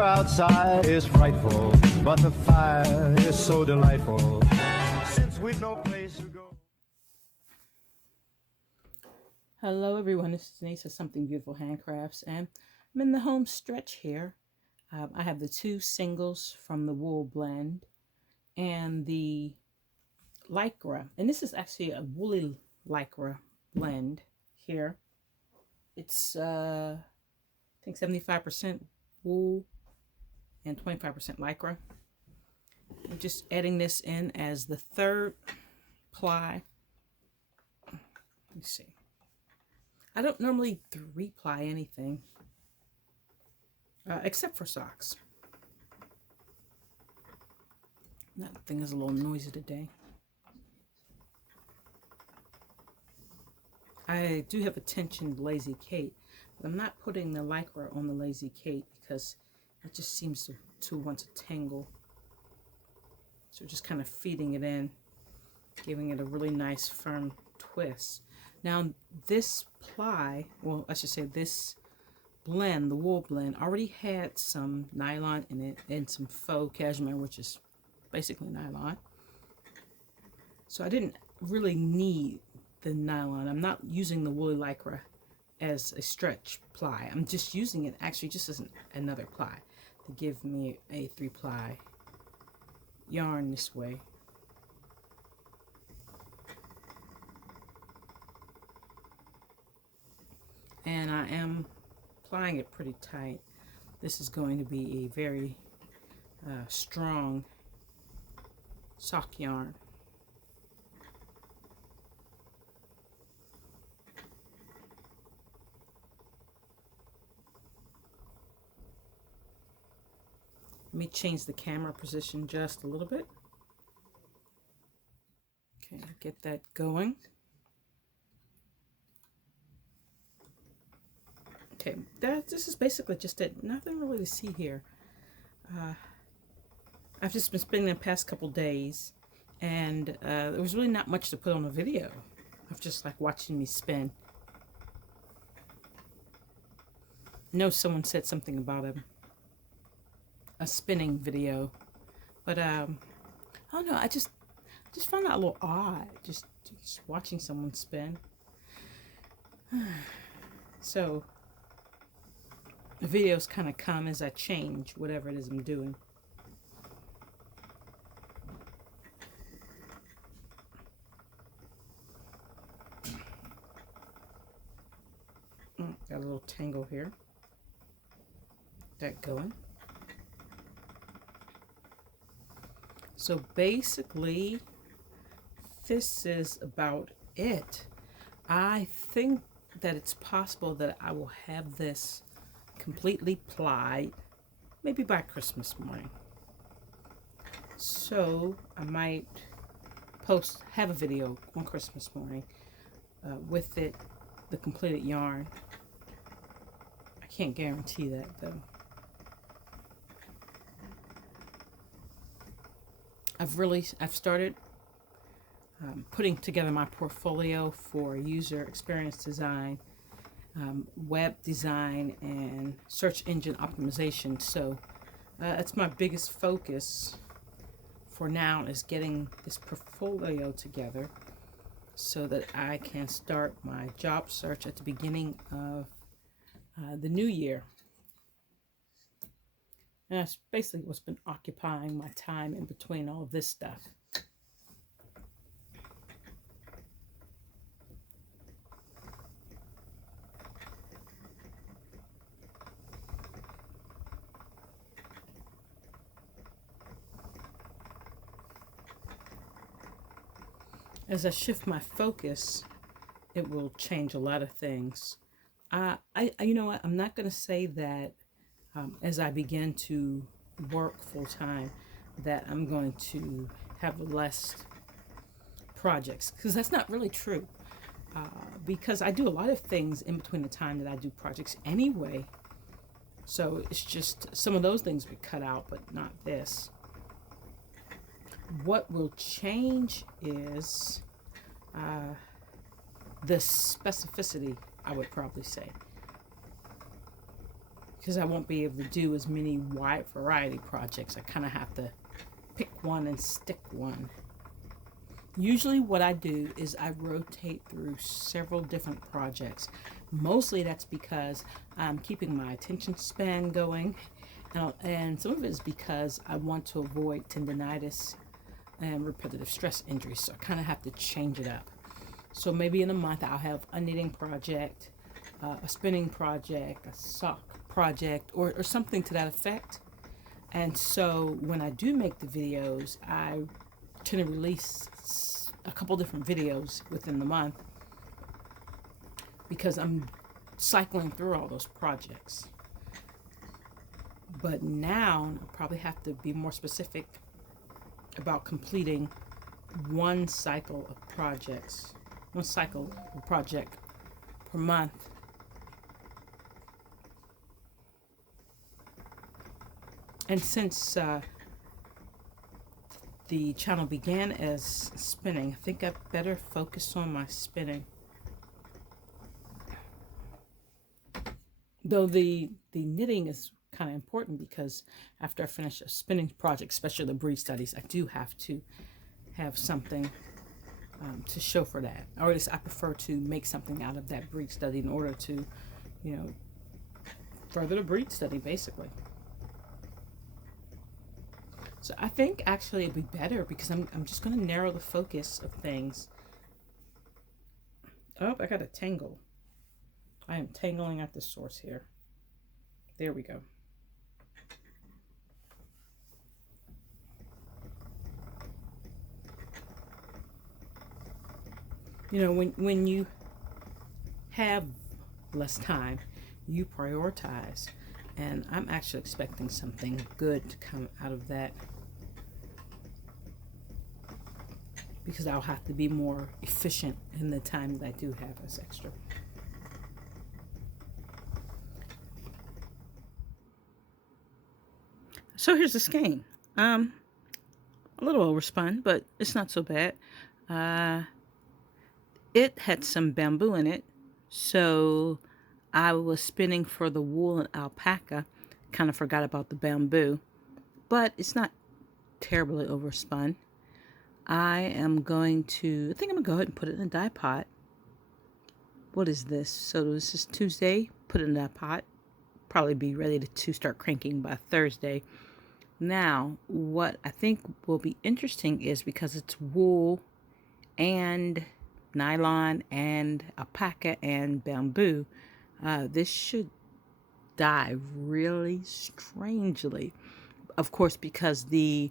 weather outside is frightful, but the fire is so delightful. Since we've no place to go. Hello everyone, this is Denise of Something Beautiful Handcrafts, and I'm in the home stretch here. I have the two singles from the wool blend and the lycra, and this is actually a woolly lycra blend here. It's I think 75% wool and 25% lycra. I'm just adding this in as the third ply. Let me see. I don't normally 3-ply anything, except for socks. That thing is a little noisy today. I do have a tensioned lazy cape, but I'm not putting the lycra on the lazy cape because it just seems to want to tangle. So just kind of feeding it in, giving it a really nice firm twist. Now this ply, well I should say this blend, the wool blend, already had some nylon in it and some faux cashmere, which is basically nylon. So I didn't really need the nylon. I'm not using the woolly lycra as a stretch ply. I'm just using it actually just as another ply to give me a 3-ply yarn this way. And I am applying it pretty tight. This is going to be a very strong sock yarn. Let me change the camera position just a little bit. Okay, get that going. Okay, this is basically just it. Nothing really to see here. I've just been spending the past couple days, and there was really not much to put on a video of just like watching me spin. I know someone said something about a spinning video, but I don't know. I just found that a little odd, just watching someone spin. So the videos kind of come as I change whatever it is I'm doing. Got a little tangle here. Get that going. So basically, this is about it. I think that it's possible that I will have this completely plied maybe by Christmas morning. So I might have a video on Christmas morning with it, the completed yarn. I can't guarantee that though. I've started putting together my portfolio for user experience design, web design, and search engine optimization. So that's my biggest focus for now, is getting this portfolio together so that I can start my job search at the beginning of the new year. And that's basically what's been occupying my time in between all of this stuff. As I shift my focus, it will change a lot of things. You know what? I'm not going to say that as I begin to work full time that I'm going to have less projects, because that's not really true. Because I do a lot of things in between the time that I do projects anyway. So it's just some of those things we cut out, but not this. What will change is the specificity, I would probably say. because I won't be able to do as many wide variety projects. I kind of have to pick one and stick one. Usually what I do is I rotate through several different projects. Mostly that's because I'm keeping my attention span going, and some of it is because I want to avoid tendinitis and repetitive stress injuries, so I kind of have to change it up. So maybe in a month I'll have a knitting project, a spinning project, a sock project, or something to that effect. And so when I do make the videos, I tend to release a couple different videos within the month because I'm cycling through all those projects. But now I'll probably have to be more specific about completing one cycle of project per month. And since the channel began as spinning, I think I better focus on my spinning. Though the knitting is kind of important, because after I finish a spinning project, especially the breed studies, I do have to have something to show for that. Or at least I prefer to make something out of that breed study in order to, you know, further the breed study, basically. So I think actually it'd be better because I'm just going to narrow the focus of things. Oh, I got a tangle. I am tangling at the source here. There we go. You know, when you have less time, you prioritize. And I'm actually expecting something good to come out of that, because I'll have to be more efficient in the time that I do have as extra. So here's the skein. A little overspun, but it's not so bad. It had some bamboo in it, so I was spinning for the wool and alpaca. Kind of forgot about the bamboo, but it's not terribly overspun. I think I'm going to go ahead and put it in a dye pot. What is this? So this is Tuesday. Put it in a dye pot. Probably be ready to start cranking by Thursday. Now, what I think will be interesting is, because it's wool and nylon and alpaca and bamboo, this should dye really strangely. Of course, because the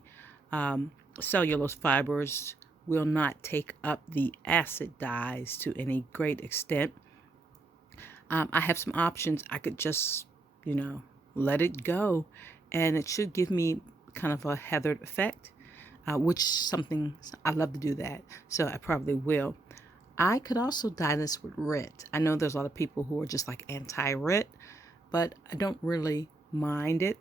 cellulose fibers will not take up the acid dyes to any great extent. I have some options. I could just, you know, let it go, and it should give me kind of a heathered effect, which is something I love to do that, so I probably will. I could also dye this with RIT. I know there's a lot of people who are just like anti-RIT, but I don't really mind it.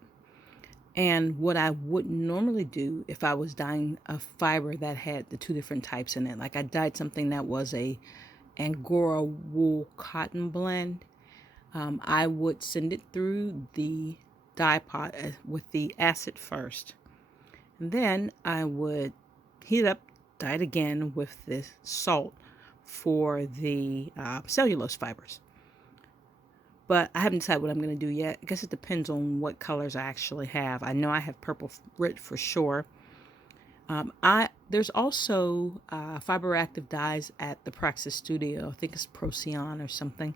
And what I would normally do if I was dyeing a fiber that had the two different types in it, like I dyed something that was a Angora wool cotton blend, I would send it through the dye pot with the acid first. And then I would heat it up, dye it again with the salt for the cellulose fibers. But I haven't decided what I'm going to do yet. I guess it depends on what colors I actually have. I know I have purple RIT for sure. There's also fiber active dyes at the Praxis Studio. I think it's Procyon or something.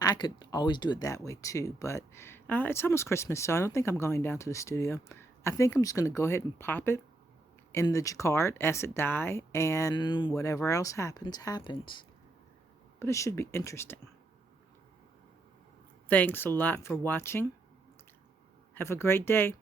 I could always do it that way too, but it's almost Christmas, so I don't think I'm going down to the studio. I think I'm just going to go ahead and pop it in the jacquard acid dye, and whatever else happens, happens. But it should be interesting. Thanks a lot for watching. Have a great day.